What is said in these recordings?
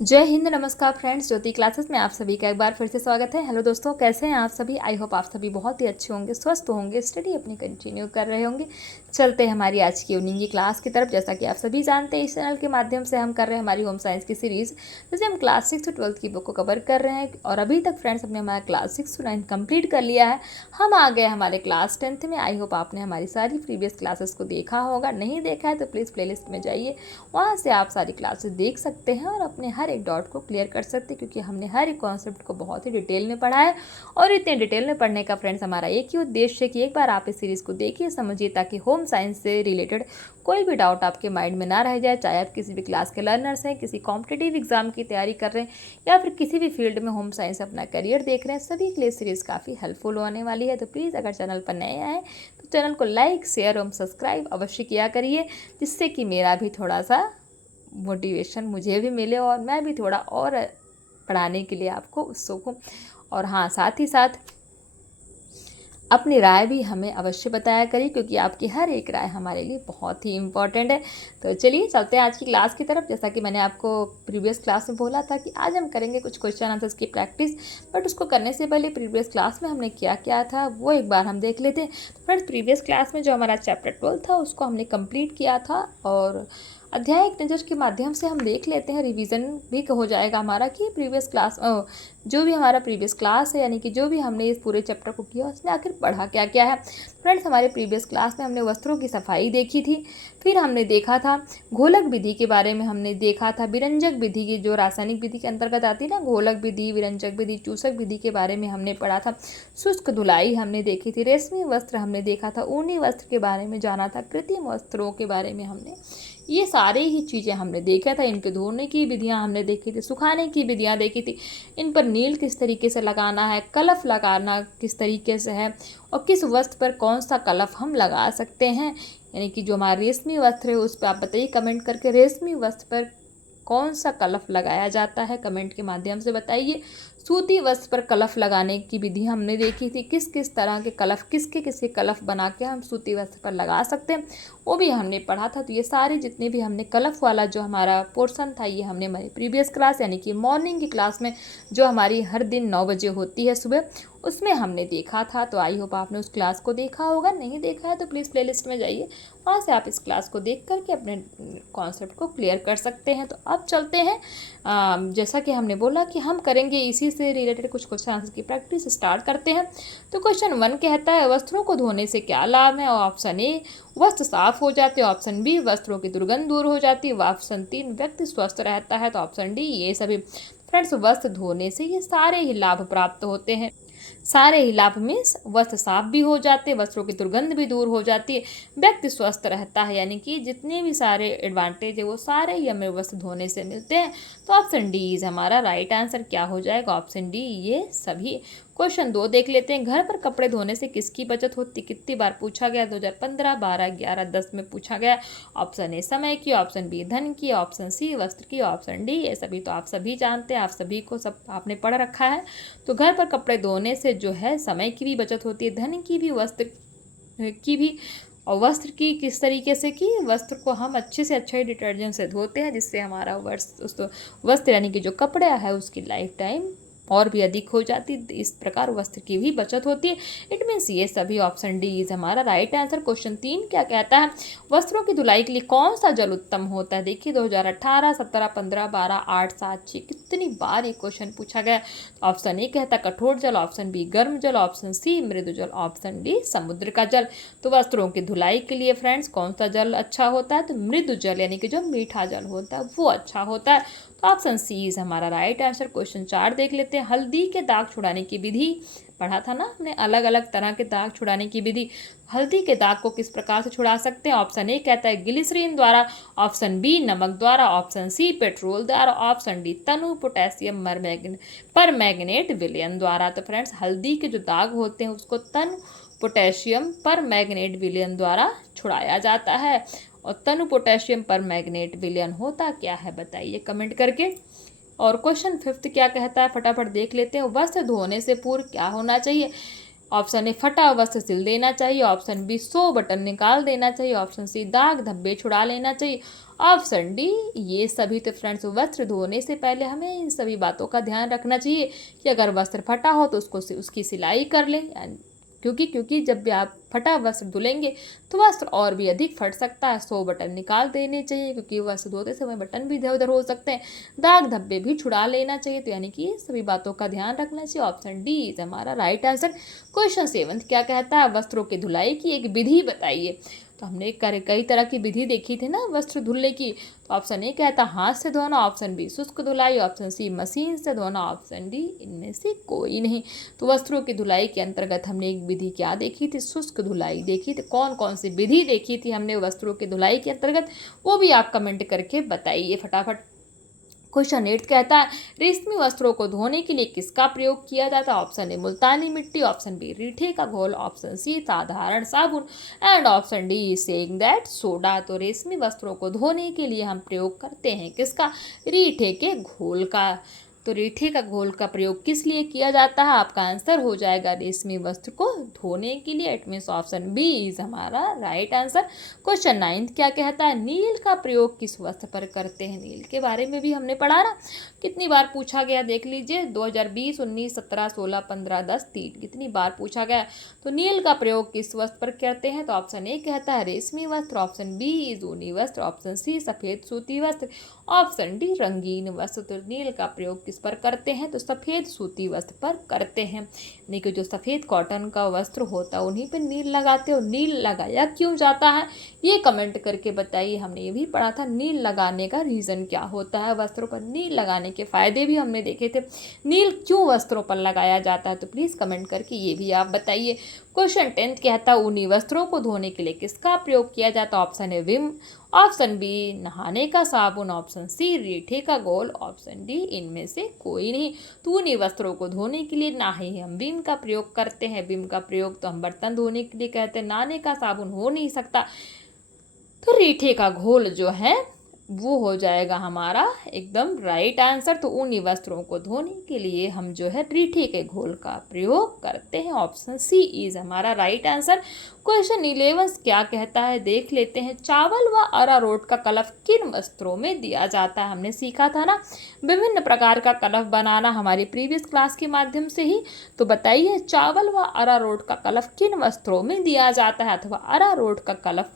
जय हिंद, नमस्कार फ्रेंड्स। ज्योति क्लासेस में आप सभी का एक बार फिर से स्वागत है। हेलो दोस्तों, कैसे हैं आप सभी? आई होप आप सभी बहुत ही अच्छे होंगे, स्वस्थ होंगे, स्टडी अपनी कंटिन्यू कर रहे होंगे। चलते हैं हमारी आज की इवनिंग की क्लास की तरफ। जैसा कि आप सभी जानते हैं, इस चैनल के माध्यम से हम कर रहे हैं हमारी होम साइंस की सीरीज़, जैसे हम क्लास 6 से 12 की बुक को कवर कर रहे हैं। और अभी तक फ्रेंड्स हमने हमारा क्लास 6 से 9 कंप्लीट कर लिया है। हम आ गए हमारे क्लास 10th में। आई होप आपने हमारी सारी प्रीवियस क्लासेस को देखा होगा। नहीं देखा है तो प्लीज़ प्लेलिस्ट में जाइए, वहाँ से आप सारी क्लासेस देख सकते हैं और अपने हर एक डाउट को क्लियर कर सकते हैं, क्योंकि हमने हर एक कॉन्सेप्ट को बहुत ही डिटेल में पढ़ा है। और इतने डिटेल में पढ़ने का फ्रेंड्स हमारा एक ही उद्देश्य है कि एक बार आप इस सीरीज़ को देखिए, समझिए, ताकि होम साइंस से रिलेटेड कोई भी डाउट आपके माइंड में ना रह जाए। चाहे आप किसी भी क्लास के लर्नर्स हैं, किसी कॉम्पिटिटिव एग्जाम की तैयारी कर रहे हैं, या फिर किसी भी फील्ड में होम साइंस अपना करियर देख रहे हैं, सभी के लिए सीरीज़ काफ़ी हेल्पफुल होने वाली है। तो प्लीज़ अगर चैनल पर नए आए तो चैनल को लाइक, शेयर और सब्सक्राइब अवश्य किया करिए, जिससे कि मेरा भी थोड़ा सा मोटिवेशन मुझे भी मिले और मैं भी थोड़ा और पढ़ाने के लिए आपको उत्सुक हूँ। और हाँ, साथ ही साथ अपनी राय भी हमें अवश्य बताया करिए, क्योंकि आपकी हर एक राय हमारे लिए बहुत ही इम्पॉर्टेंट है। तो चलिए चलते हैं आज की क्लास की तरफ। जैसा कि मैंने आपको प्रीवियस क्लास में बोला था कि आज हम करेंगे कुछ क्वेश्चन आंसर्स की प्रैक्टिस, बट उसको करने से पहले प्रीवियस क्लास में हमने क्या क्या था वो एक बार हम देख लेते हैं। तो फ्रेंड्स, प्रीवियस क्लास में जो हमारा चैप्टर 12 था उसको हमने कंप्लीट किया था, और अध्याय एक नज़र के माध्यम से हम देख लेते हैं। रिवीजन भी हो जाएगा हमारा कि प्रीवियस क्लास जो भी हमारा प्रीवियस क्लास है, यानी कि जो भी हमने इस पूरे चैप्टर को किया उसमें आखिर पढ़ा क्या क्या है। फ्रेंड्स, हमारे प्रीवियस क्लास में हमने वस्त्रों की सफाई देखी थी, फिर हमने देखा था घोलक विधि के बारे में, हमने देखा था विरंजक विधि की जो रासायनिक विधि के अंतर्गत आती है ना, घोलक विधि, विरंजक विधि, चूसक विधि के बारे में हमने पढ़ा था। शुष्क धुलाई हमने देखी थी, रेशमी वस्त्र हमने देखा था, ऊनी वस्त्र के बारे में जाना था, कृत्रिम वस्त्रों के बारे में हमने ये सारे ही चीज़ें हमने देखा था। इनके धोने की विधियां हमने देखी थी, सुखाने की विधियां देखी थी, इन पर नील किस तरीके से लगाना है, कलफ लगाना किस तरीके से है, और किस वस्त्र पर कौन सा कलफ हम लगा सकते हैं। यानी कि जो हमारा रेशमी वस्त्र है उस पर आप बताइए कमेंट करके, रेशमी वस्त्र पर कौन सा कलफ लगाया जाता है, कमेंट के माध्यम से बताइए। सूती वस्त्र पर कलफ लगाने की विधि हमने देखी थी, किस किस तरह के कलफ, किसके किसके कलफ बना के हम सूती वस्त्र पर लगा सकते हैं, वो भी हमने पढ़ा था। तो ये सारे जितने भी हमने कलफ वाला जो हमारा पोर्शन था, ये हमने हमारी प्रीवियस क्लास यानी कि मॉर्निंग की क्लास में, जो हमारी हर दिन 9 बजे होती है सुबह, उसमें हमने देखा था। तो आई होप आपने उस क्लास को देखा होगा। नहीं देखा है तो प्लीज़ प्लेलिस्ट में जाइए, वहाँ से आप इस क्लास को देख करके अपने कॉन्सेप्ट को क्लियर कर सकते हैं। तो अब चलते हैं, जैसा कि हमने बोला कि हम करेंगे इसी से रिलेटेड कुछ क्वेश्चन आंसर की प्रैक्टिस स्टार्ट करते हैं। तो क्वेश्चन 1 कहता है, वस्त्रों को धोने से क्या लाभ है? ऑप्शन ए, वस्त्र साफ हो जाते हैं। ऑप्शन बी, वस्त्रों की दुर्गंध दूर हो जाती है। ऑप्शन 3, व्यक्ति स्वस्थ रहता है। तो ऑप्शन डी, ये सभी। फ्रेंड्स, वस्त्र धोने से ये सारे ही लाभ प्राप्त होते हैं। सारे ही लाभ मीन्स वस्त्र साफ भी हो जाते हैं, वस्त्रों की दुर्गंध भी दूर हो जाती है, व्यक्ति स्वस्थ रहता है। यानी कि जितने भी सारे एडवांटेज है वो सारे ही हमें वस्त्र धोने से मिलते हैं। तो ऑप्शन डी इज हमारा राइट आंसर। क्या हो जाएगा? ऑप्शन डी, ये सभी। क्वेश्चन 2 देख लेते हैं, घर पर कपड़े धोने से किसकी बचत होती? कितनी बार पूछा गया? 2015, 12, 11, 10 में पूछा गया। ऑप्शन ए समय की, ऑप्शन बी धन की, ऑप्शन सी वस्त्र की, ऑप्शन डी ये सभी। तो आप सभी जानते हैं, आप सभी को सब आपने पढ़ रखा है। तो घर पर कपड़े धोने से जो है समय की भी बचत होती है, धन की भी, वस्त्र की भी। और वस्त्र की किस तरीके से? कि वस्त्र को हम अच्छे से अच्छे डिटर्जेंट से धोते हैं, जिससे हमारा वस्त्र यानी कि जो कपड़ा है उसकी लाइफ टाइम और भी अधिक हो जाती है। इस प्रकार वस्त्र की भी बचत होती है। इट मीन्स ये सभी। ऑप्शन डी इज हमारा राइट आंसर। क्वेश्चन 3 क्या कहता है, वस्त्रों की धुलाई के लिए कौन सा जल उत्तम होता है? देखिए 2018, 17, 15, 12, 8, 7, 6 कितनी बार ये क्वेश्चन पूछा गया। ऑप्शन ए कहता है कठोर जल, ऑप्शन बी गर्म जल, ऑप्शन सी मृदु जल, ऑप्शन डी समुद्र का जल। तो वस्त्रों की धुलाई के लिए फ्रेंड्स कौन सा जल अच्छा होता है? तो मृदु जल यानी कि जो मीठा जल होता है वो अच्छा होता है। तो ऑप्शन सी इज हमारा राइट आंसर। क्वेश्चन 4 देख लेते हैं, हल्दी के दाग छुड़ाने की विधि पढ़ा था ना हमने, अलग अलग तरह के दाग छुड़ाने की विधि। हल्दी के दाग को किस प्रकार से छुड़ा सकते हैं? ऑप्शन ए कहता है ग्लिसरीन द्वारा, ऑप्शन बी नमक द्वारा, ऑप्शन सी पेट्रोल द्वारा, ऑप्शन डी तनु पोटेशियम पर मैग्नेट विलयन द्वारा। तो फ्रेंड्स, हल्दी के जो दाग होते हैं उसको तनु पोटेशियम पर मैग्नेट विलयन द्वारा छुड़ाया जाता है। और तनु पोटेशियम पर मैग्नेट विलयन होता क्या है बताइए कमेंट करके। और क्वेश्चन 5 क्या कहता है फटाफट देख लेते हैं, वस्त्र धोने से पूर्व क्या होना चाहिए? ऑप्शन ए फटा वस्त्र सिल देना चाहिए, ऑप्शन बी 100 बटन निकाल देना चाहिए, ऑप्शन सी दाग धब्बे छुड़ा लेना चाहिए, ऑप्शन डी ये सभी। तो फ्रेंड्स वस्त्र धोने से पहले हमें इन सभी बातों का ध्यान रखना चाहिए कि अगर वस्त्र फटा हो तो उसकी सिलाई कर लें, क्योंकि जब भी आप फटा वस्त्र धुलेंगे तो वस्त्र और भी अधिक फट सकता है। 100 बटन निकाल देने चाहिए, क्योंकि वस्त्र धोते समय बटन भी इधर उधर हो सकते हैं। दाग धब्बे भी छुड़ा लेना चाहिए। तो यानी कि सभी बातों का ध्यान रखना चाहिए। ऑप्शन डी इज हमारा राइट आंसर। क्वेश्चन 7 क्या कहता है, वस्त्रों की धुलाई की एक विधि बताइए। तो हमने कई तरह की विधि देखी थी ना वस्त्र धुलने की। तो ऑप्शन ए कहता हाथ से धोना, ऑप्शन बी शुष्क धुलाई, ऑप्शन सी मशीन से धोना, ऑप्शन डी इनमें से कोई नहीं। तो वस्त्रों की धुलाई के अंतर्गत हमने एक विधि क्या देखी थी, शुष्क धुलाई देखी थी। कौन कौन सी विधि देखी थी हमने वस्त्रों की धुलाई के अंतर्गत, वो भी आप कमेंट करके बताइए फटाफट। क्वेश्चन 8 कहता है रेशमी वस्त्रों को धोने के लिए किसका प्रयोग किया जाता है। ऑप्शन ए मुल्तानी मिट्टी, ऑप्शन बी रीठे का घोल, ऑप्शन सी साधारण साबुन and option D saying that soda. तो रेशमी वस्त्रों को धोने के लिए हम प्रयोग करते हैं किसका, रीठे के घोल का। तो रीठे का घोल का प्रयोग किस लिए किया जाता है, आपका आंसर हो जाएगा रेशमी वस्त्र को धोने के लिए। It means option B is हमारा राइट आंसर। क्वेश्चन 9 क्या कहता है, नील का प्रयोग किस वस्त्र पर करते हैं। नील के बारे में भी हमने पढ़ा ना, कितनी बार पूछा गया देख लीजिए, 2020, 19, 17, 16, 15, 10, 3 कितनी बार पूछा गया। तो नील का प्रयोग किस वस्त्र पर करते हैं। तो ऑप्शन ए कहता है रेशमी वस्त्र, ऑप्शन बी इज ऊनी वस्त्र, ऑप्शन सी सफेद सूती वस्त्र, ऑप्शन डी रंगीन वस्त्र। तो नील का प्रयोग किस पर करते हैं, तो सफ़ेद सूती वस्त्र पर करते हैं। यानी कि जो सफ़ेद कॉटन का वस्त्र होता है उन्हीं पर नील लगाते हो। नील लगाया क्यों जाता है, ये कमेंट करके बताइए। हमने ये भी पढ़ा था नील लगाने का रीज़न क्या होता है, वस्त्रों पर नील लगाने के फ़ायदे भी हमने देखे थे। नील क्यों वस्त्रों पर लगाया जाता है, तो प्लीज़ कमेंट करके ये भी आप बताइए। क्वेश्चन 10 कहता है ऊनी वस्त्रों को धोने के लिए किसका प्रयोग किया जाता है। Option A Vim, option B नहाने का साबुन, ऑप्शन सी रीठे का घोल, ऑप्शन डी इनमें से कोई नहीं। तो ऊनी वस्त्रों को धोने के लिए ना ही हम विम का प्रयोग करते हैं। विम का प्रयोग तो हम बर्तन धोने के लिए कहते हैं। नहाने का साबुन हो नहीं सकता। तो रीठे का घोल जो है वो हो जाएगा हमारा एकदम राइट आंसर। तो ऊनी वस्त्रों को धोने के लिए हम जो है रीठे के घोल का प्रयोग करते हैं। ऑप्शन सी इज हमारा राइट आंसर। क्वेश्चन 11 क्या कहता है देख लेते हैं, चावल व अरारोट का कलफ किन वस्त्रों में दिया जाता है। हमने सीखा था ना विभिन्न प्रकार का कलफ बनाना हमारी प्रीवियस क्लास के माध्यम से ही। तो बताइए चावल व अरारोट का कलफ किन वस्त्रों में दिया जाता है, अथवा अरारोट का कलफ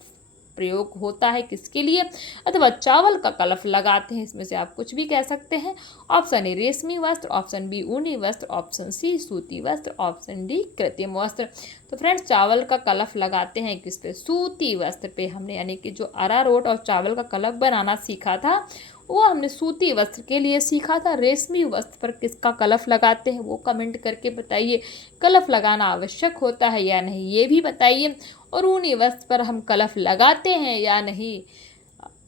प्रयोग होता है किसके लिए, अथवा चावल का कलफ लगाते हैं। इसमें से आप कुछ भी कह सकते हैं। ऑप्शन ए रेशमी वस्त्र, ऑप्शन बी ऊनी वस्त्र, ऑप्शन सी सूती वस्त्र, ऑप्शन डी कृत्रिम वस्त्र। तो फ्रेंड्स चावल का कलफ लगाते हैं किस पे, सूती वस्त्र पे। हमने यानी कि जो अरारोट और चावल का कलफ बनाना सीखा था वो हमने सूती वस्त्र के लिए सीखा था। रेशमी वस्त्र पर किसका कलफ लगाते हैं वो कमेंट करके बताइए। कलफ लगाना आवश्यक होता है या नहीं ये भी बताइए। और ऊनी वस्त्र पर हम कलफ लगाते हैं या नहीं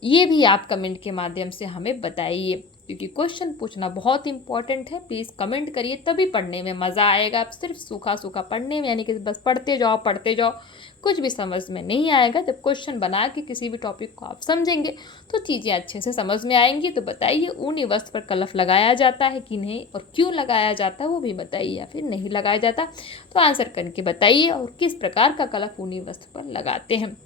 ये भी आप कमेंट के माध्यम से हमें बताइए, क्योंकि क्वेश्चन पूछना बहुत इंपॉर्टेंट है। प्लीज़ कमेंट करिए, तभी पढ़ने में मज़ा आएगा। आप सिर्फ सूखा सूखा पढ़ने में यानी कि बस पढ़ते जाओ कुछ भी समझ में नहीं आएगा। जब क्वेश्चन बना के किसी भी टॉपिक को आप समझेंगे तो चीज़ें अच्छे से समझ में आएंगी। तो बताइए ऊनी वस्त्र पर कलफ लगाया जाता है कि नहीं, और क्यों लगाया जाता है वो भी बताइए, या फिर नहीं लगाया जाता तो आंसर करके बताइए। और किस प्रकार का कलफ ऊनी वस्त्र पर लगाते हैं,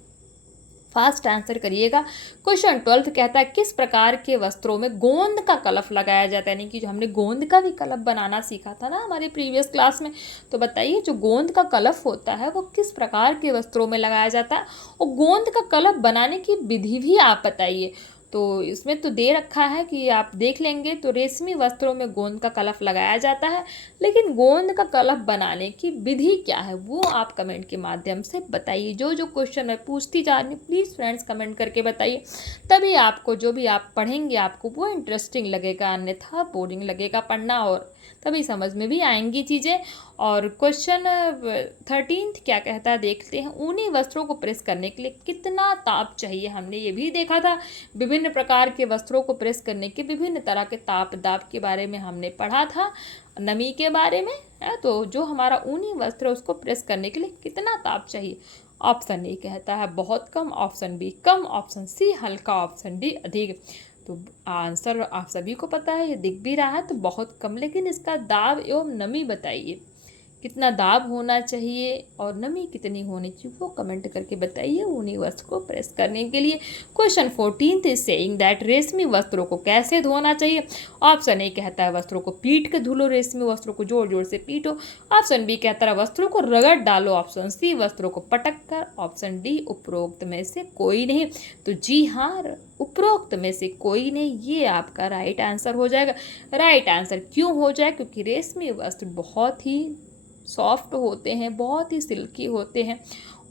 फास्ट आंसर करिएगा। क्वेश्चन 12 कहता है किस प्रकार के वस्त्रों में गोंद का कलफ लगाया जाता है। यानी कि जो हमने गोंद का भी कलफ बनाना सीखा था ना हमारे प्रीवियस क्लास में। तो बताइए जो गोंद का कलफ होता है वो किस प्रकार के वस्त्रों में लगाया जाता है, और गोंद का कलफ बनाने की विधि भी आप बताइए। तो इसमें तो दे रखा है कि आप देख लेंगे। तो रेशमी वस्त्रों में गोंद का कलफ लगाया जाता है, लेकिन गोंद का कलफ बनाने की विधि क्या है वो आप कमेंट के माध्यम से बताइए। जो जो क्वेश्चन मैं पूछती जा रही हूँ प्लीज़ फ्रेंड्स कमेंट करके बताइए, तभी आपको जो भी आप पढ़ेंगे आपको वो इंटरेस्टिंग लगेगा, अन्यथा बोरिंग लगेगा पढ़ना, और तभी समझ में भी आएंगी चीज़ें। और क्वेश्चन 13 क्या कहता है देखते हैं, ऊनी वस्त्रों को प्रेस करने के लिए कितना ताप चाहिए। हमने ये भी देखा था विभिन्न प्रकार के वस्त्रों को प्रेस करने के विभिन्न तरह के ताप दाब के बारे में हमने पढ़ा था, नमी के बारे में है। तो जो हमारा ऊनी वस्त्र है उसको प्रेस करने के लिए कितना ताप चाहिए। ऑप्शन ए कहता है बहुत कम, ऑप्शन बी कम, ऑप्शन सी हल्का, ऑप्शन डी अधिक। तो आंसर आप सभी को पता है, ये दिख भी रहा है तो बहुत कम, लेकिन इसका दाब एवं नमी बताइए कितना दाब होना चाहिए और नमी कितनी होनी चाहिए वो कमेंट करके बताइए ऊनी वस्त्र को प्रेस करने के लिए। क्वेश्चन 14 इज सेइंग दैट रेशमी वस्त्रों को कैसे धोना चाहिए। ऑप्शन ए कहता है वस्त्रों को पीट के धुलो, रेशमी वस्त्रों को जोर जोर से पीटो। ऑप्शन बी कहता है वस्त्रों को रगड़ डालो। ऑप्शन सी वस्त्रों को पटक कर। ऑप्शन डी उपरोक्त में से कोई नहीं। तो जी हाँ, उपरोक्त में से कोई नहीं, ये आपका राइट आंसर हो जाएगा। राइट आंसर क्यों हो जाए, क्योंकि रेशमी वस्त्र बहुत ही सॉफ्ट होते हैं, बहुत ही सिल्की होते हैं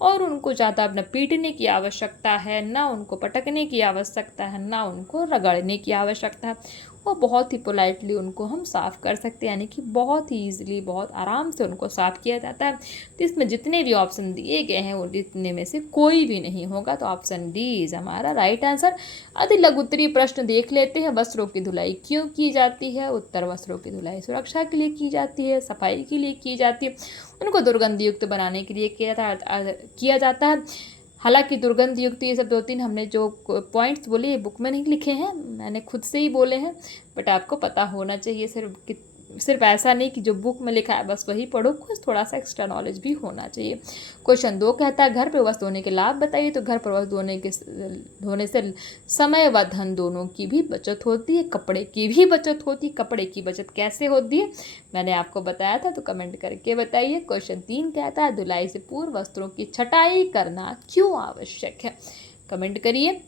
और उनको ज़्यादा न पीटने की आवश्यकता है, ना उनको पटकने की आवश्यकता है, ना उनको रगड़ने की आवश्यकता है। वो बहुत ही पोलाइटली उनको हम साफ़ कर सकते हैं, यानी कि बहुत ही ईजिली, बहुत आराम से उनको साफ़ किया जाता है। तो इसमें जितने भी ऑप्शन दिए गए हैं वो जितने में से कोई भी नहीं होगा। तो ऑप्शन डी इज हमारा राइट आंसर। अति लघु उत्तरीय प्रश्न देख लेते हैं। वस्त्रों की धुलाई क्यों की जाती है। उत्तर वस्त्रों की धुलाई सुरक्षा के लिए की जाती है, सफाई के लिए की जाती है, उनको दुर्गंध युक्त बनाने के लिए किया जाता है। हालांकि दुर्गंध युक्त ये सब 2-3 हमने जो पॉइंट्स बोले ये बुक में नहीं लिखे हैं, मैंने खुद से ही बोले हैं, बट आपको पता होना चाहिए। सिर्फ ऐसा नहीं कि जो बुक में लिखा है बस वही पढ़ो, कुछ थोड़ा सा एक्स्ट्रा नॉलेज भी होना चाहिए। क्वेश्चन 2 कहता है घर पर वस्त्र धोने के लाभ बताइए। तो घर पर वस्त्र धोने से समय व धन दोनों की भी बचत होती है, कपड़े की भी बचत होती है। कपड़े की बचत कैसे होती है मैंने आपको बताया था, तो कमेंट करके बताइए। क्वेश्चन 3 कहता है धुलाई से पूर्व वस्त्रों की छटाई करना क्यों आवश्यक है। कमेंट करिए।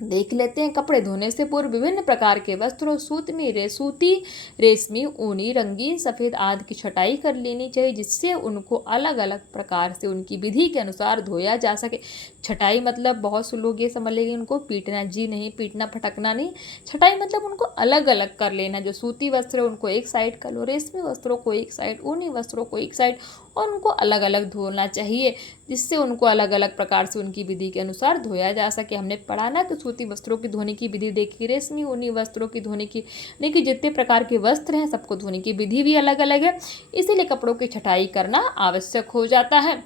देख लेते हैं। कपड़े धोने से पूर्व विभिन्न प्रकार के वस्त्रों सूती, रेशमी, ऊनी, रंगीन, सफ़ेद आदि की छटाई कर लेनी चाहिए, जिससे उनको अलग अलग प्रकार से उनकी विधि के अनुसार धोया जा सके। छटाई मतलब बहुत से लोग ये समझ लेंगे उनको पीटना, जी नहीं, पीटना फटकना नहीं। छटाई मतलब उनको अलग अलग कर लेना। जो सूती वस्त्र है उनको एक साइड कर लो, रेशमी वस्त्रों को एक साइड, ऊनी वस्त्रों को एक साइड, और उनको अलग अलग धोना चाहिए, जिससे उनको अलग अलग प्रकार से उनकी विधि के अनुसार धोया जा सके। हमने पढ़ा ना कि सूती वस्त्रों की धोने की विधि देखी, रेशमी ऊनी वस्त्रों की धोने की, यानी कि जितने प्रकार के वस्त्र हैं सबको धोने की विधि भी अलग अलग है, इसीलिए कपड़ों की छटाई करना आवश्यक हो जाता है।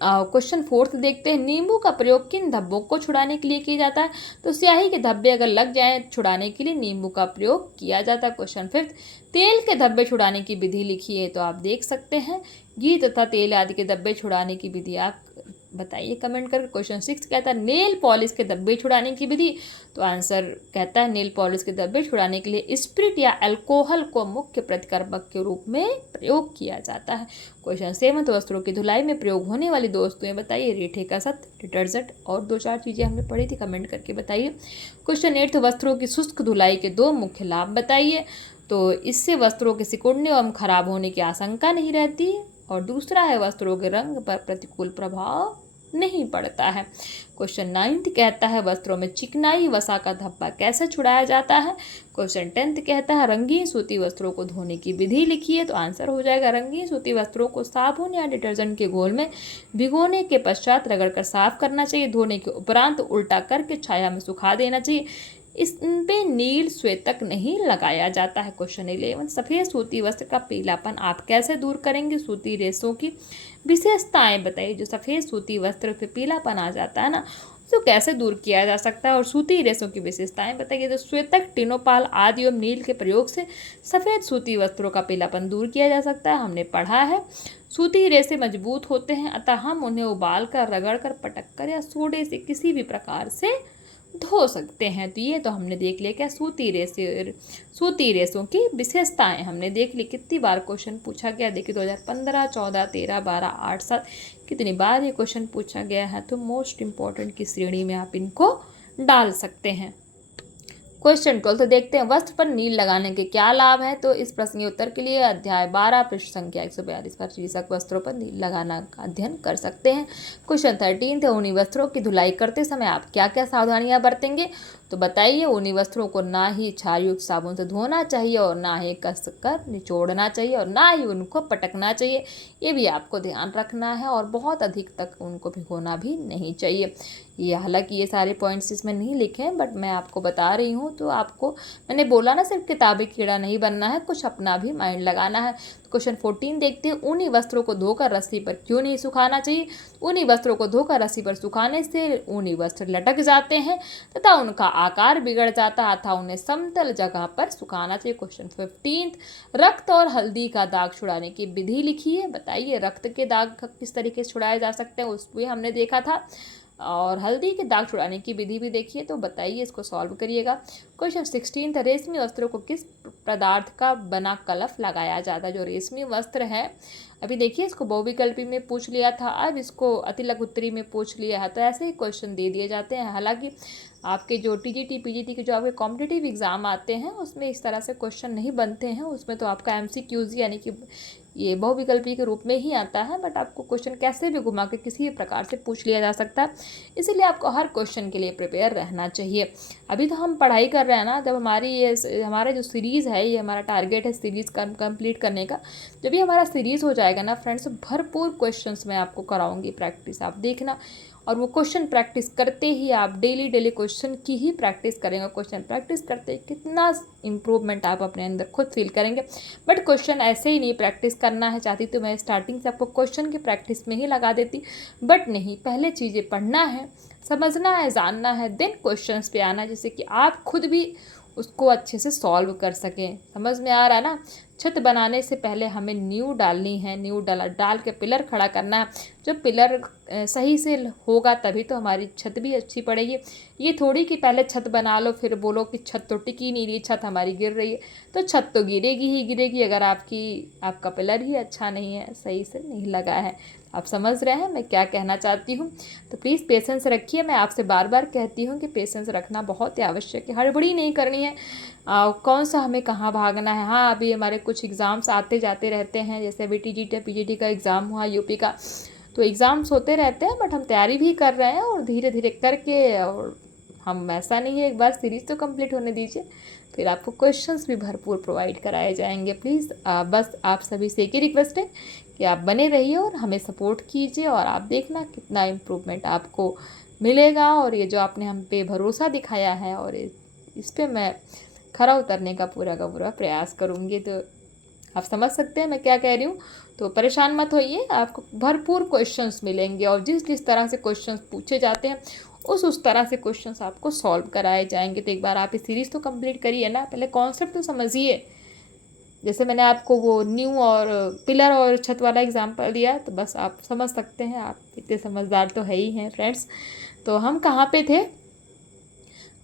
क्वेश्चन 4 देखते हैं। नींबू का प्रयोग किन धब्बों को छुड़ाने के लिए किया जाता है। तो स्याही के धब्बे अगर लग जाएं छुड़ाने के लिए नींबू का प्रयोग किया जाता है। क्वेश्चन 5 तेल के धब्बे छुड़ाने की विधि लिखी है। तो आप देख सकते हैं घी तथा तेल आदि के धब्बे छुड़ाने की विधि आप बताइए कमेंट करके। क्वेश्चन 6 कहता है नेल पॉलिश के धब्बे छुड़ाने की विधि। तो आंसर कहता है नेल पॉलिश के धब्बे छुड़ाने के लिए स्प्रिट या अल्कोहल को मुख्य प्रतिकारक के रूप में प्रयोग किया जाता है। क्वेश्चन 7 वस्त्रों की धुलाई में प्रयोग होने वाली दो वस्तुएं बताइए। रेठे का सत, डिटर्जेंट और 2-4 चीज़ें हमने पढ़ी थी, कमेंट करके बताइए। क्वेश्चन 8 वस्त्रों की शुष्क धुलाई के 2 मुख्य लाभ बताइए। तो इससे वस्त्रों के सिकुड़ने एवं खराब होने की आशंका नहीं रहती, और दूसरा है वस्त्रों के रंग पर प्रतिकूल प्रभाव नहीं पड़ता है। क्वेश्चन 9 कहता है वस्त्रों में चिकनाई वसा का धब्बा कैसे छुड़ाया जाता है। क्वेश्चन 10 कहता है रंगीन सूती वस्त्रों को धोने की विधि लिखिए। तो आंसर हो जाएगा रंगीन सूती वस्त्रों को साबुन या डिटर्जेंट के घोल में भिगोने के पश्चात रगड़कर साफ करना चाहिए। धोने के उपरांत उल्टा करके छाया में सुखा देना चाहिए। इस पे नील श्वेतक नहीं लगाया जाता है। क्वेश्चन 11 सफ़ेद सूती वस्त्र का पीलापन आप कैसे दूर करेंगे। सूती रेशों की विशेषताएं बताइए। जो सफ़ेद सूती वस्त्र पे पीलापन आ जाता है ना, तो कैसे दूर किया जा सकता है, और सूती रेशों की विशेषताएं बताइए। तो श्वेतक, टिनोपाल आदि एवं नील के प्रयोग से सफ़ेद सूती वस्त्रों का पीलापन दूर किया जा सकता है, हमने पढ़ा है। सूती रेशे मजबूत होते हैं, अतः हम उन्हें उबाल कर, रगड़ कर, पटक कर या सोडे से किसी भी प्रकार से धो सकते हैं। तो ये तो हमने देख लिया क्या सूती रेशों की विशेषताएं हमने देख ली। कितनी बार क्वेश्चन पूछा गया देखिए, 2015, 14, 13, 12, 8, 7 कितनी बार ये क्वेश्चन पूछा गया है। तो मोस्ट इम्पॉर्टेंट की श्रेणी में आप इनको डाल सकते हैं। क्वेश्चन 12 देखते हैं वस्त्र पर नील लगाने के क्या लाभ है। तो इस प्रश्न के उत्तर के लिए अध्याय 12 पृष्ठ संख्या 142 पर शीर्षक वस्त्रों पर नील लगाना का अध्ययन कर सकते हैं। क्वेश्चन 13 ऊनी वस्त्रों की धुलाई करते समय आप क्या क्या सावधानियां बरतेंगे। तो बताइए ऊनी वस्त्रों को ना ही क्षारयुक्त साबुन से धोना चाहिए, और ना ही कस कर निचोड़ना चाहिए, और ना ही उनको पटकना चाहिए। ये भी आपको ध्यान रखना है, और बहुत अधिक तक उनको भिगोना भी नहीं चाहिए। ये हालांकि ये सारे पॉइंट्स इसमें नहीं लिखे हैं, बट मैं आपको बता रही हूँ। तो आपको मैंने बोला ना सिर्फ किताबी कीड़ा नहीं बनना है, कुछ अपना भी माइंड लगाना है। तो क्वेश्चन 14 देखते हैं, ऊनी वस्त्रों को धोकर रस्सी पर क्यों नहीं सुखाना चाहिए। ऊनी वस्त्रों को धोकर रस्सी पर सुखाने से ऊनी वस्त्र लटक जाते हैं तथा उनका आकार बिगड़ जाता है, अतः उन्हें समतल जगह पर सुखाना चाहिए। क्वेश्चन 15, रक्त और हल्दी का दाग छुड़ाने की विधि लिखिए। बताइए रक्त के दाग किस तरीके से छुड़ाए जा सकते हैं, उस भी हमने देखा था, और हल्दी के दाग छुड़ाने की विधि भी देखिए। तो बताइए, इसको सॉल्व करिएगा। क्वेश्चन 16, रेशमी वस्त्रों को किस पदार्थ का बना कलफ लगाया जाता है। जो रेशमी वस्त्र है, अभी देखिए इसको बहुविकल्पी में पूछ लिया था, अब इसको अति लघु उत्तरी में पूछ लिया है, तो ऐसे ही क्वेश्चन दे दिए जाते हैं। हालांकि आपके जो टीजीटी पीजीटी के जो आपके कॉम्पिटिटिव एग्जाम आते हैं उसमें इस तरह से क्वेश्चन नहीं बनते हैं, उसमें तो आपका एमसीक्यूज यानी कि ये बहुविकल्पी के रूप में ही आता है, बट आपको क्वेश्चन कैसे भी घुमा के किसी भी प्रकार से पूछ लिया जा सकता है, इसीलिए आपको हर क्वेश्चन के लिए प्रिपेयर रहना चाहिए। अभी तो हम पढ़ाई कर रहे हैं ना, जब हमारा जो सीरीज़ है, ये हमारा टारगेट है सीरीज़ कंप्लीट करने का। जब भी हमारा सीरीज़ हो जाएगा ना फ्रेंड्स, तो भरपूर क्वेश्चंस मैं आपको कराऊंगी प्रैक्टिस, आप देखना। और वो क्वेश्चन प्रैक्टिस करते ही आप डेली क्वेश्चन की ही प्रैक्टिस करेंगे। क्वेश्चन प्रैक्टिस करते ही कितना इम्प्रूवमेंट आप अपने अंदर खुद फील करेंगे। बट क्वेश्चन ऐसे ही नहीं प्रैक्टिस करना है, चाहती तो मैं स्टार्टिंग से आपको क्वेश्चन की प्रैक्टिस में ही लगा देती, बट नहीं, पहले चीज़ें पढ़ना है, समझना है, जानना है, देन क्वेश्चंस पे आना है, जिससे कि आप खुद भी उसको अच्छे से सॉल्व कर सकें। समझ में आ रहा है ना। छत बनाने से पहले हमें नींव डालनी है, नींव डाल के पिलर खड़ा करना है। जब पिलर सही से होगा तभी तो हमारी छत भी अच्छी पड़ेगी। ये थोड़ी कि पहले छत बना लो फिर बोलो कि छत तो टिकी नहीं रही, छत हमारी गिर रही है। तो छत तो गिरेगी ही गिरेगी अगर आपका पिलर ही अच्छा नहीं है, सही से नहीं लगा है। आप समझ रहे हैं मैं क्या कहना चाहती हूँ। तो प्लीज़ पेशेंस रखिए, मैं आपसे बार बार कहती हूँ कि पेशेंस रखना बहुत ही आवश्यक है, हड़बड़ी नहीं करनी है। कौन सा हमें कहाँ भागना है। हाँ, अभी हमारे कुछ एग्ज़ाम्स आते जाते रहते हैं, जैसे अभी टीजीटी पीजीटी का एग्ज़ाम हुआ यूपी का, तो एग्ज़ाम्स होते रहते हैं, बट हम तैयारी भी कर रहे हैं और धीरे धीरे करके, और हम ऐसा नहीं है, एक बार सीरीज़ तो कंप्लीट होने दीजिए, फिर आपको क्वेश्चंस भी भरपूर प्रोवाइड कराए जाएंगे। प्लीज़ बस आप सभी से एक ही रिक्वेस्ट है कि आप बने रहिए और हमें सपोर्ट कीजिए, और आप देखना कितना इम्प्रूवमेंट आपको मिलेगा। और ये जो आपने हम पे भरोसा दिखाया है, और इस पर मैं खरा उतरने का पूरा प्रयास करूँगी। तो आप समझ सकते हैं मैं क्या कह रही हूँ। तो परेशान मत होइए, आपको भरपूर क्वेश्चंस मिलेंगे, और जिस तरह से क्वेश्चंस पूछे जाते हैं उस तरह से क्वेश्चंस आपको सॉल्व कराए जाएंगे। तो एक बार आप इस सीरीज़ तो कंप्लीट करिए ना, पहले कॉन्सेप्ट तो समझिए। जैसे मैंने आपको वो न्यू और पिलर और छत वाला एग्जाम्पल दिया, तो बस आप समझ सकते हैं, आप इतने समझदार तो है ही हैं फ्रेंड्स। तो हम कहाँ पे थे,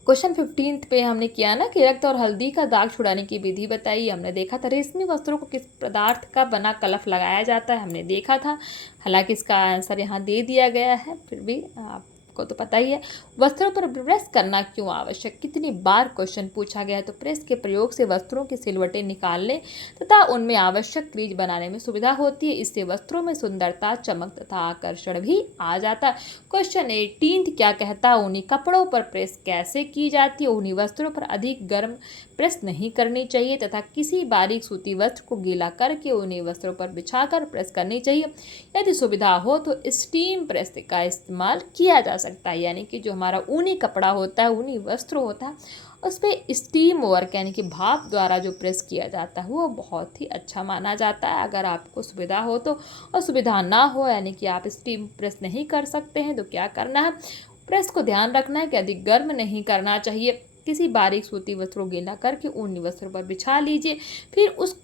क्वेश्चन 15 पे हमने किया ना कि रक्त और हल्दी का दाग छुड़ाने की विधि बताइए। हमने देखा था रेशमी वस्त्रों को किस पदार्थ का बना कलफ लगाया जाता है, हमने देखा था। हालांकि इसका आंसर यहाँ दे दिया गया है, फिर भी आपको तो पता ही है। वस्त्रों पर प्रेस करना क्यों आवश्यक, कितनी बार क्वेश्चन पूछा गया है। तो प्रेस के प्रयोग से वस्त्रों की सिलवटें निकालने तथा उनमें आवश्यक क्रीज बनाने में सुविधा होती है। इससे वस्त्रों में सुंदरता, चमक तथा आकर्षण भी आ जाता है। क्वेश्चन 18 क्या कहता है, ऊनी कपड़ों पर प्रेस कैसे की जाती है। ऊनी वस्त्रों पर अधिक गर्म प्रेस नहीं करनी चाहिए तथा किसी बारीक सूती वस्त्र को गीला करके ऊनी वस्त्रों पर बिछाकर प्रेस करनी चाहिए। यदि सुविधा हो तो स्टीम प्रेस का इस्तेमाल किया जा सकता है, यानी कि जो हमारा ऊनी कपड़ा होता है, ऊनी वस्त्र होता है, उस पर स्टीम वर्क यानी कि भाप द्वारा जो प्रेस किया जाता है वो बहुत ही अच्छा माना जाता है। अगर आपको सुविधा हो तो, और सुविधा ना हो यानी कि आप स्टीम प्रेस नहीं कर सकते हैं, तो क्या करना है, प्रेस को ध्यान रखना है कि अधिक गर्म नहीं करना चाहिए। किसी बारीक सूती वस्त्र को गीला करके ऊनी वस्त्र पर बिछा लीजिए, फिर उस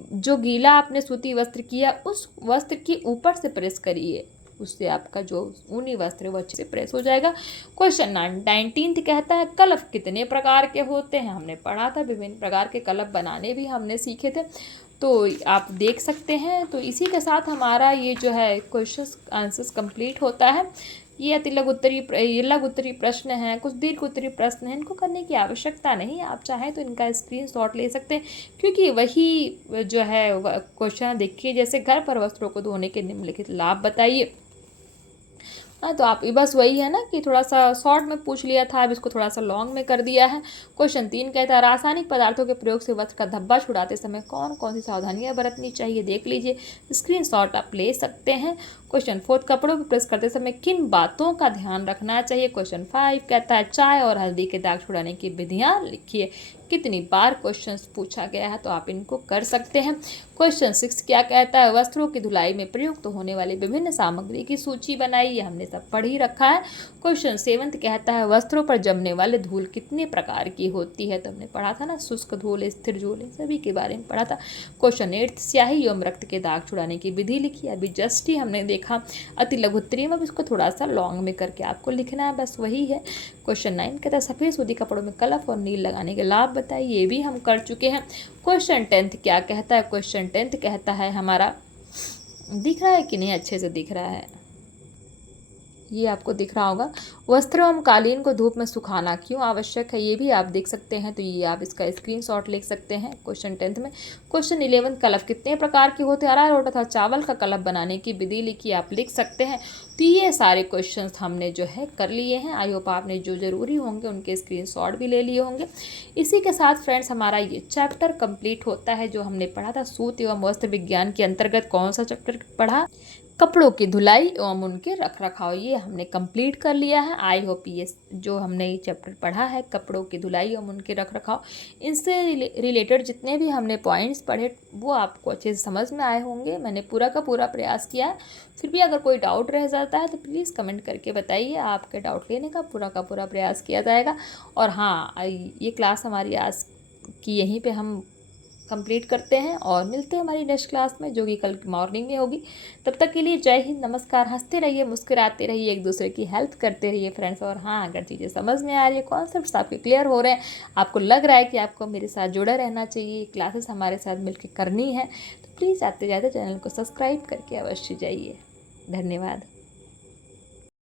जो गीला आपने सूती वस्त्र किया उस वस्त्र के ऊपर से प्रेस करिए, उससे आपका जो ऊनी वस्त्र है वो अच्छे से प्रेस हो जाएगा। क्वेश्चन 19 कहता है कलफ कितने प्रकार के होते हैं। हमने पढ़ा था, विभिन्न प्रकार के कलफ बनाने भी हमने सीखे थे, तो आप देख सकते हैं। तो इसी के साथ हमारा ये जो है क्वेश्चन आंसर्स कंप्लीट होता है। ये अति लघु उत्तरी प्रश्न हैं, कुछ दीर्घ उत्तरी प्रश्न हैं, इनको करने की आवश्यकता नहीं है। आप चाहें तो इनका स्क्रीनशॉट ले सकते हैं, क्योंकि वही जो है क्वेश्चन देखिए, जैसे घर पर वस्त्रों को धोने के निम्नलिखित लाभ बताइए। हाँ, तो आप बस वही है ना कि थोड़ा सा शॉर्ट में पूछ लिया था, अब इसको थोड़ा सा लॉन्ग में कर दिया है। क्वेश्चन 3 कहता है रासायनिक पदार्थों के प्रयोग से वस्त्र का धब्बा छुड़ाते समय कौन कौन सी सावधानियां बरतनी चाहिए, देख लीजिए, स्क्रीनशॉट आप ले सकते हैं। क्वेश्चन 4 कपड़ों पर प्रेस करते समय किन बातों का ध्यान रखना चाहिए। क्वेश्चन 5 कहता है चाय और हल्दी के दाग छुड़ाने की विधियां लिखिए। कितनी बार क्वेश्चंस पूछा गया है तो आप इनको कर सकते हैं। क्वेश्चन 6 क्या कहता है वस्त्रों की धुलाई में प्रयुक्त होने वाली विभिन्न सामग्री की सूची बनाई। ये हमने सब पढ़ ही रखा है। क्वेश्चन 7 कहता है वस्त्रों पर जमने वाले धूल कितने प्रकार की होती है। तो हमने पढ़ा था ना, शुष्क धूल, स्थिर धूल, सभी के बारे में पढ़ा था। क्वेश्चन 8 स्याही एवं रक्त के दाग छुड़ाने की विधि लिखी। अभी जस्ट ही हमने देखा अति लघुत्तरीय में, अब इसको थोड़ा सा लॉन्ग में करके आपको लिखना है, बस वही है। क्वेश्चन 9 कहता है सफ़ेद सूती कपड़ों में कलफ और नील लगाने के लाभ बताइए। ये भी हम कर चुके हैं। क्वेश्चन 10 क्या कहता है। क्वेश्चन 10 कहता है हमारा, दिख रहा है कि नहीं, अच्छे से दिख रहा है, ये आपको दिख रहा होगा। वस्त्र एवं कालीन को धूप में सुखाना क्यों आवश्यक है, ये भी आप देख सकते हैं। तो ये आप इसका स्क्रीनशॉट लिख सकते हैं क्वेश्चन 10 में। क्वेश्चन 11 कलफ कितने प्रकार के होते हैं। अरारोट तथा चावल का कलफ बनाने की विधि लिखी, आप लिख सकते हैं। तो ये सारे क्वेश्चंस हमने जो है कर लिए हैं। आई होप आपने जो ज़रूरी होंगे उनके स्क्रीनशॉट भी ले लिए होंगे। इसी के साथ फ्रेंड्स हमारा ये चैप्टर कंप्लीट होता है जो हमने पढ़ा था। सूत एवं वस्त्र विज्ञान के अंतर्गत कौन सा चैप्टर पढ़ा, कपड़ों की धुलाई एवं उनके रख रखाव, ये हमने कंप्लीट कर लिया है। आई होप ये जो हमने ये चैप्टर पढ़ा है कपड़ों की धुलाई एवं उनके रख रखाव, इनसे रिलेटेड जितने भी हमने पॉइंट्स पढ़े वो आपको अच्छे से समझ में आए होंगे। मैंने पूरा का पूरा प्रयास किया है। फिर भी अगर कोई डाउट रह जाता है तो प्लीज़ कमेंट करके बताइए, आपके डाउट लेने का पूरा प्रयास किया जाएगा। और हाँ, ये क्लास हमारी आज की यहीं पर हम कंप्लीट करते हैं और मिलते हैं हमारी नेक्स्ट क्लास में जो कि कल मॉर्निंग में होगी। तब तक के लिए जय हिंद, नमस्कार। हंसते रहिए, मुस्कुराते रहिए, एक दूसरे की हेल्प करते रहिए फ्रेंड्स। और हाँ, अगर चीज़ें समझ में आ रही है, कॉन्सेप्ट्स आपके क्लियर हो रहे हैं, आपको लग रहा है कि आपको मेरे साथ जुड़ा रहना चाहिए, क्लासेस हमारे साथ मिलकर करनी है, तो प्लीज़ आते जाते चैनल को सब्सक्राइब करके अवश्य जाइए। धन्यवाद।